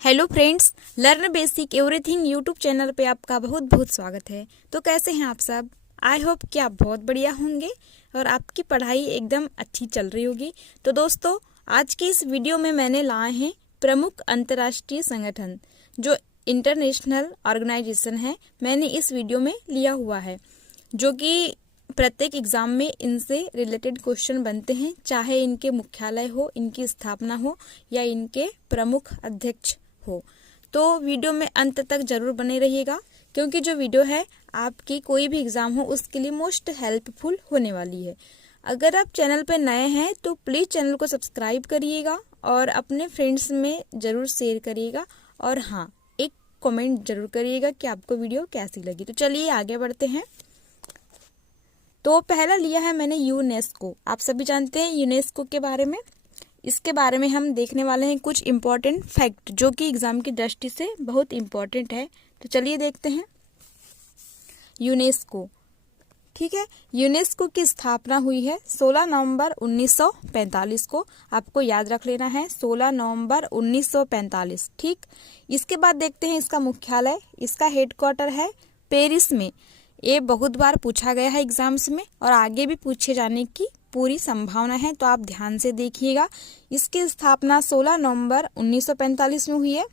Hello friends, learn basic everything YouTube channel पे आपका बहुत बहुत स्वागत है। तो कैसे हैं आप सब? आई होप कि आप बहुत बढ़िया होंगे और आपकी पढ़ाई एकदम अच्छी चल रही होगी। तो दोस्तों, आज की इस वीडियो में मैंने लाए हैं प्रमुख अंतर्राष्ट्रीय संगठन जो इंटरनेशनल ऑर्गेनाइजेशन है। मैंने इस वीडियो में लिया हुआ है जो कि प्रत्येक एग्जाम में इनसे रिलेटेड क्वेश्चन बनते हैं, चाहे इनके मुख्यालय हो, इनकी स्थापना हो या इनके प्रमुख अध्यक्ष हो। तो वीडियो में अंत तक जरूर बने रहिएगा, क्योंकि जो वीडियो है आपकी कोई भी एग्जाम हो उसके लिए मोस्ट हेल्पफुल होने वाली है। अगर आप चैनल पर नए हैं तो प्लीज़ चैनल को सब्सक्राइब करिएगा और अपने फ्रेंड्स में ज़रूर शेयर करिएगा, और हाँ, एक कमेंट जरूर करिएगा कि आपको वीडियो कैसी लगी। तो चलिए आगे बढ़ते हैं। तो पहला लिया है मैंने यूनेस्को। आप सभी जानते हैं यूनेस्को के बारे में। इसके बारे में हम देखने वाले हैं कुछ इम्पोर्टेंट फैक्ट जो कि एग्जाम की दृष्टि से बहुत इम्पोर्टेंट है। तो चलिए देखते हैं यूनेस्को। ठीक है, यूनेस्को की स्थापना हुई है 16 नवंबर 1945 को। आपको याद रख लेना है 16 नवंबर 1945। ठीक, इसके बाद देखते हैं इसका मुख्यालय। इसका हेडक्वार्टर है पेरिस में। ये बहुत बार पूछा गया है एग्जाम्स में और आगे भी पूछे जाने की पूरी संभावना है, तो आप ध्यान से देखिएगा। इसकी स्थापना 16 नवंबर 1945 में हुई है,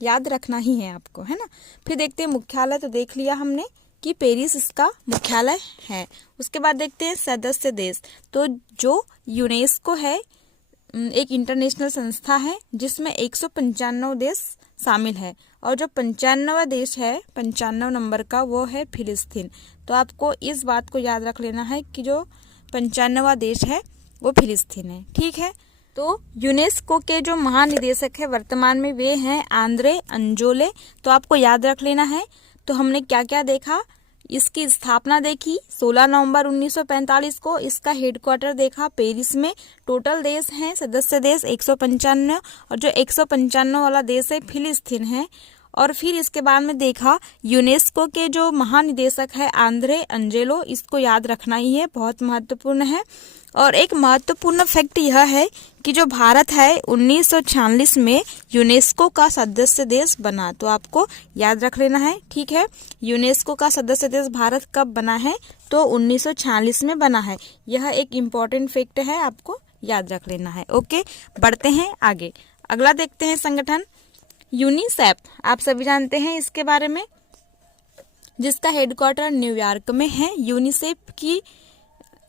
याद रखना ही है आपको, है ना। फिर देखते हैं मुख्यालय। तो देख लिया हमने कि पेरिस इसका मुख्यालय है। उसके बाद देखते हैं सदस्य देश। तो जो यूनेस्को है एक इंटरनेशनल संस्था है जिसमें 195 देश शामिल है, और जो 95वां देश है, 95 नंबर का, वो है फिलिस्तीन। तो आपको इस बात को याद रख लेना है कि जो 95वां देश है वो फिलिस्तीन है। ठीक है, तो यूनेस्को के जो महानिदेशक है वर्तमान में वे हैं आंद्रे अंजोले। तो आपको याद रख लेना है। तो हमने क्या क्या देखा, इसकी स्थापना देखी 16 नवंबर 1945 को। इसका हेडक्वार्टर देखा पेरिस में। टोटल देश हैं सदस्य देश 195, और जो 195 वाला देश है फिलिस्तीन है। और फिर इसके बाद में देखा यूनेस्को के जो महानिदेशक है आंद्रे अंजेलो। इसको याद रखना ही है, बहुत महत्वपूर्ण है। और एक महत्वपूर्ण फैक्ट यह है कि जो भारत है 1946 में यूनेस्को का सदस्य देश बना। तो आपको याद रख लेना है। ठीक है, यूनेस्को का सदस्य देश भारत कब बना है? तो 1946 में बना है। यह एक इम्पॉर्टेंट फैक्ट है, आपको याद रख लेना है। ओके, बढ़ते हैं आगे। अगला देखते हैं संगठन यूनिसेफ। आप सभी जानते हैं इसके बारे में, जिसका हेडक्वार्टर न्यूयॉर्क में है।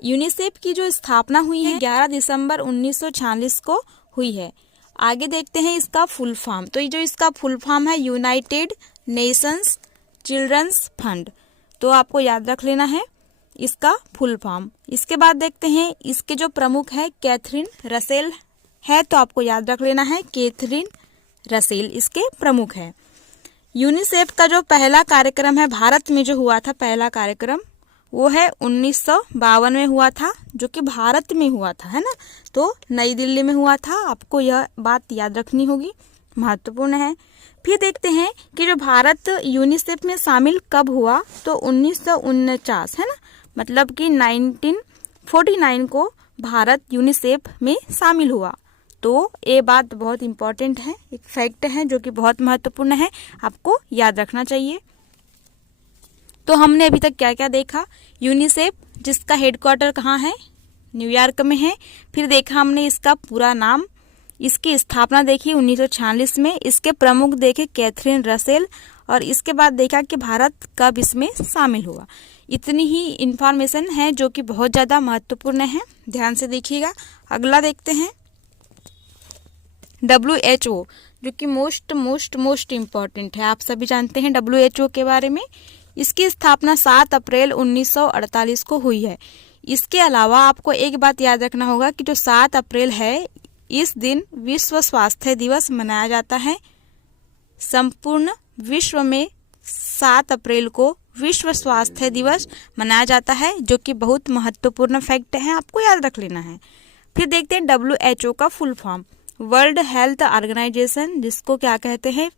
यूनिसेफ की जो स्थापना हुई है 11 दिसंबर 1946 को हुई है। आगे देखते हैं इसका फुल फॉर्म। तो ये जो इसका फुल फॉर्म है यूनाइटेड नेशंस चिल्ड्रंस फंड। तो आपको याद रख लेना है इसका फुल फॉर्म। इसके बाद देखते हैं इसके जो प्रमुख है कैथरीन रसेल है। तो आपको याद रख लेना है कैथरीन रसेल इसके प्रमुख है। यूनिसेफ का जो पहला कार्यक्रम है भारत में जो हुआ था, पहला कार्यक्रम, वो है 1952 में हुआ था, जो कि भारत में हुआ था, है ना। तो नई दिल्ली में हुआ था। आपको यह बात याद रखनी होगी, महत्वपूर्ण है। फिर देखते हैं कि जो भारत यूनिसेफ में शामिल कब हुआ? तो 1949, है ना, मतलब कि 1949 को भारत यूनिसेफ में शामिल हुआ। तो ये बात बहुत इंपॉर्टेंट है, एक फैक्ट है जो कि बहुत महत्वपूर्ण है, आपको याद रखना चाहिए। तो हमने अभी तक क्या क्या देखा? यूनिसेफ जिसका हेडक्वार्टर कहाँ है? न्यूयॉर्क में है। फिर देखा हमने इसका पूरा नाम। इसकी स्थापना देखी 1946 में। इसके प्रमुख देखे कैथरीन रसेल। और इसके बाद देखा कि भारत कब इसमें शामिल हुआ। इतनी ही इंफॉर्मेशन है जो कि बहुत ज़्यादा महत्वपूर्ण है, ध्यान से देखिएगा। अगला देखते हैं WHO, जो कि मोस्ट इम्पॉर्टेंट है। आप सभी जानते हैं WHO के बारे में। इसकी स्थापना 7 अप्रैल 1948 को हुई है। इसके अलावा आपको एक बात याद रखना होगा कि जो 7 अप्रैल है, इस दिन विश्व स्वास्थ्य दिवस मनाया जाता है। संपूर्ण विश्व में 7 अप्रैल को विश्व स्वास्थ्य दिवस मनाया जाता है, जो कि बहुत महत्वपूर्ण फैक्ट है, आपको याद रख लेना है। फिर देखते हैं WHO का full form, world health organization, जिसको क्या कहते हैं?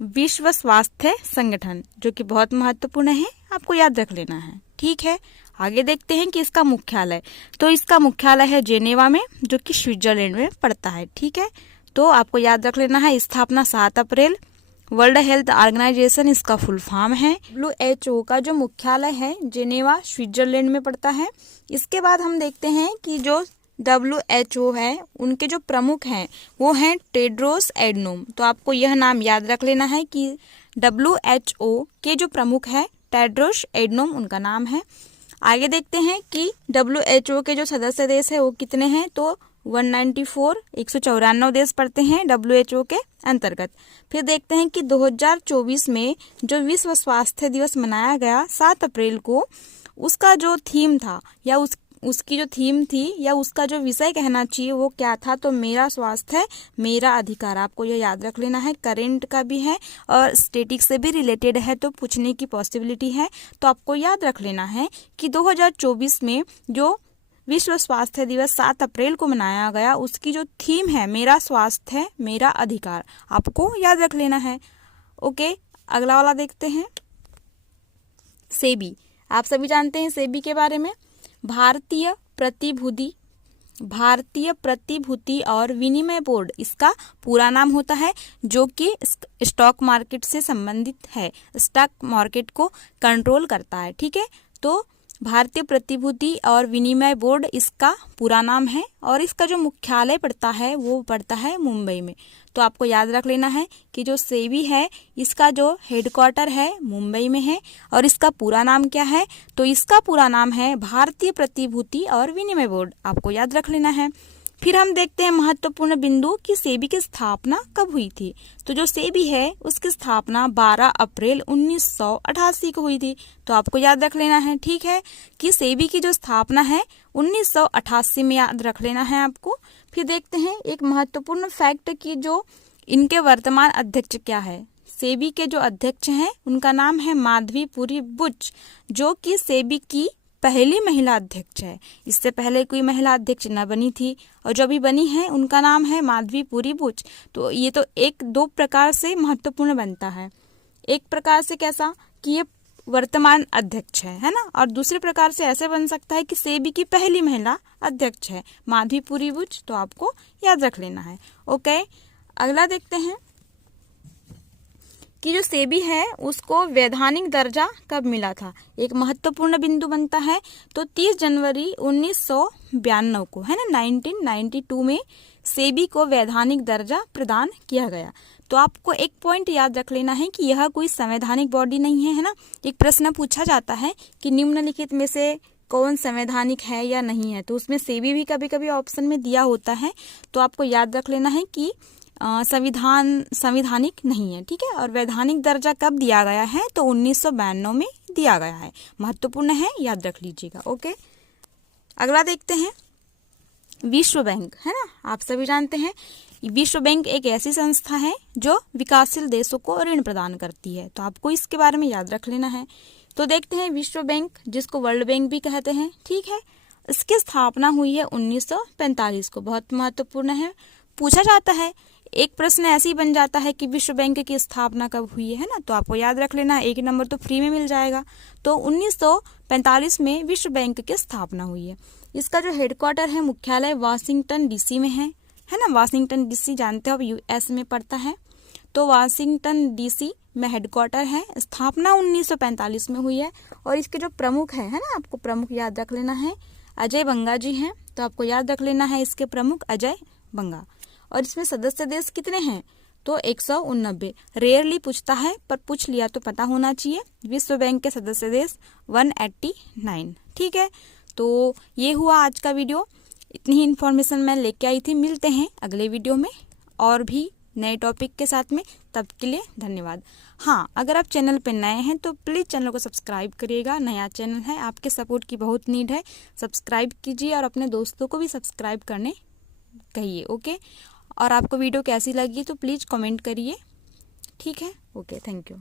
विश्व स्वास्थ्य संगठन, जो कि बहुत महत्वपूर्ण है, आपको याद रख लेना है। ठीक है, आगे देखते हैं कि इसका मुख्यालय। तो इसका मुख्यालय है जेनेवा में, जो कि स्विट्जरलैंड में पड़ता है। ठीक है, तो आपको याद रख लेना है, स्थापना 7 अप्रैल। वर्ल्ड हेल्थ ऑर्गेनाइजेशन इसका फुल फॉर्म है। WHO का जो मुख्यालय है जेनेवा स्विट्जरलैंड में पड़ता है। इसके बाद हम देखते हैं कि जो WHO है उनके जो प्रमुख हैं वो हैं टेड्रोस एडनोम। तो आपको यह नाम याद रख लेना है कि WHO के जो प्रमुख है टेड्रोस एडनोम उनका नाम है। आगे देखते हैं कि WHO के जो सदस्य देश है वो कितने हैं, तो 194 देश पड़ते हैं WHO के अंतर्गत। फिर देखते हैं कि 2024 में जो विश्व स्वास्थ्य दिवस मनाया गया 7 अप्रैल को, उसका जो थीम था या उसकी जो थीम थी या उसका जो विषय कहना चाहिए वो क्या था, तो मेरा स्वास्थ्य मेरा अधिकार। आपको यह याद रख लेना है। करेंट का भी है और स्टैटिक से भी रिलेटेड है तो पूछने की पॉसिबिलिटी है। तो आपको याद रख लेना है कि 2024 में जो विश्व स्वास्थ्य दिवस 7 अप्रैल को मनाया गया उसकी जो थीम है मेरा स्वास्थ्य मेरा अधिकार, आपको याद रख लेना है। ओके, अगला वाला देखते हैं। सेबी, आप सभी जानते हैं सेबी के बारे में। भारतीय प्रतिभूति और विनिमय बोर्ड इसका पूरा नाम होता है, जो कि स्टॉक मार्केट से संबंधित है, स्टॉक मार्केट को कंट्रोल करता है। ठीक है, तो भारतीय प्रतिभूति और विनिमय बोर्ड इसका पूरा नाम है और इसका जो मुख्यालय पड़ता है वो पड़ता है मुंबई में। तो आपको याद रख लेना है कि जो सेबी है इसका जो हेडक्वार्टर है मुंबई में है और इसका पूरा नाम क्या है, तो इसका पूरा नाम है भारतीय प्रतिभूति और विनिमय बोर्ड, आपको याद रख लेना है। फिर हम देखते हैं महत्वपूर्ण बिंदु कि सेबी की स्थापना कब हुई थी। तो जो सेबी है उसकी स्थापना 12 अप्रैल 1988 को हुई थी। तो आपको याद रख लेना है, ठीक है, कि सेबी की जो स्थापना है 1988 में याद रख लेना है आपको। फिर देखते हैं एक महत्वपूर्ण फैक्ट कि जो इनके वर्तमान अध्यक्ष क्या है। सेबी के जो अध्यक्ष हैं उनका नाम है माधवीपुरी बुच, जो कि सेबी की पहली महिला अध्यक्ष है। इससे पहले कोई महिला अध्यक्ष न बनी थी और जो भी बनी है उनका नाम है माधवीपुरी बुच। तो ये तो एक दो प्रकार से महत्वपूर्ण बनता है। एक प्रकार से कैसा कि ये वर्तमान अध्यक्ष है ना, और दूसरे प्रकार से ऐसे बन सकता है कि सेबी की पहली महिला अध्यक्ष है माधवीपुरी बुच। तो आपको याद रख लेना है। ओके, अगला देखते हैं कि जो सेबी है उसको वैधानिक दर्जा कब मिला था। एक महत्वपूर्ण बिंदु बनता है। तो 30 जनवरी 1992 को, है ना, 1992 में सेबी को वैधानिक दर्जा प्रदान किया गया। तो आपको एक पॉइंट याद रख लेना है कि यह कोई संवैधानिक बॉडी नहीं है, है ना। एक प्रश्न पूछा जाता है कि निम्नलिखित में से कौन संवैधानिक है या नहीं है, तो उसमें सेबी भी कभी कभी ऑप्शन में दिया होता है। तो आपको याद रख लेना है कि संविधानिक नहीं है, ठीक है। और वैधानिक दर्जा कब दिया गया है, तो 1992 में दिया गया है। महत्वपूर्ण है, याद रख लीजिएगा। ओके, अगला देखते हैं विश्व बैंक, है ना। आप सभी जानते हैं विश्व बैंक एक ऐसी संस्था है जो विकासशील देशों को ऋण प्रदान करती है। तो आपको इसके बारे में याद रख लेना है। तो देखते हैं विश्व बैंक, जिसको वर्ल्ड बैंक भी कहते हैं, ठीक है, इसकी स्थापना हुई है 1945 को। बहुत महत्वपूर्ण है, पूछा जाता है। एक प्रश्न ऐसे ही बन जाता है कि विश्व बैंक की स्थापना कब हुई है ना, तो आपको याद रख लेना, एक नंबर तो फ्री में मिल जाएगा। तो 1945 में विश्व बैंक की स्थापना हुई है। इसका जो हेडक्वार्टर है, मुख्यालय वाशिंगटन डीसी में है ना। वाशिंगटन डीसी जानते हो, यूएस में पड़ता है। तो वाशिंगटन डीसी में हेडक्वार्टर है। स्थापना 1945 में हुई है और इसके जो प्रमुख है ना, आपको प्रमुख याद रख लेना है, अजय बंगा जी हैं। तो आपको याद रख लेना है इसके प्रमुख अजय बंगा। और इसमें सदस्य देश कितने हैं, तो 189। रेयरली पूछता है पर पूछ लिया तो पता होना चाहिए। विश्व बैंक के सदस्य देश 189, ठीक है। तो ये हुआ आज का वीडियो। इतनी ही इन्फॉर्मेशन मैं लेके आई थी। मिलते हैं अगले वीडियो में और भी नए टॉपिक के साथ में। तब के लिए धन्यवाद। हाँ, अगर आप चैनल पर नए हैं तो प्लीज़ चैनल को सब्सक्राइब करिएगा। नया चैनल है, आपके सपोर्ट की बहुत नीड है। सब्सक्राइब कीजिए और अपने दोस्तों को भी सब्सक्राइब करने कहिए। ओके, और आपको वीडियो कैसी लगी तो प्लीज़ कमेंट करिए, ठीक है। Okay, thank you.